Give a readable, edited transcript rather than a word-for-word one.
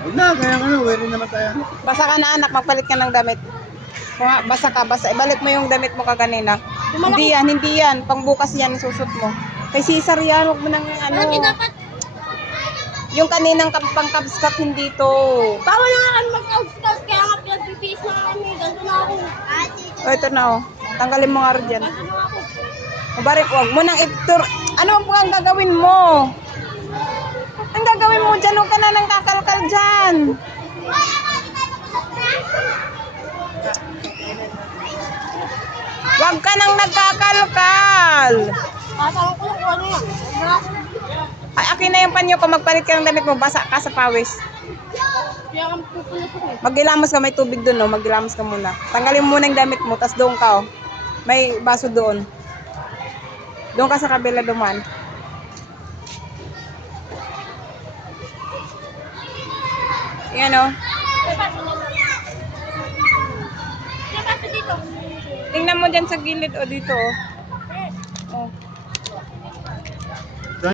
Huwag na, kaya ano, wearing naman tayo. Basa ka na anak, magpalit ka ng damit. Kung nga, basa ka, basa. Ibalik mo yung damit mo kaganina. Hindi yan. Pangbukas yan, susot mo. Kay Cesar yan, huwag mo nang ano. Yung kaninang pangkabskat, hindi to. Bawal na nga kami mag-out-scout, kaya nga pinagpipis na kami. Ganto na ako. O, ito na oh. Tanggalin mo nga rin dyan. Ganto na ako. Mabarik, huwag mo nang itur. Ano po ang gagawin mo? Ang gagawin mo dyan, huwag ka na nang kakalkal dyan. Huwag ka nang nagkakalkal. Katanong ko lang kung ano yan. Ay, akin na yung panyo ko, magpalit ka ng damit mo, basa ka sa pawis. Kaya kami pupulis ako. Magilamos ka, may tubig doon, no? Magilamos ka muna. Tanggalin mo muna yung damit mo, tas doon ka, oh. May baso doon. Doon ka sa kabila duman. Yan, oh. Napasa dito. Tingnan mo dyan sa gilid, o dito, oh.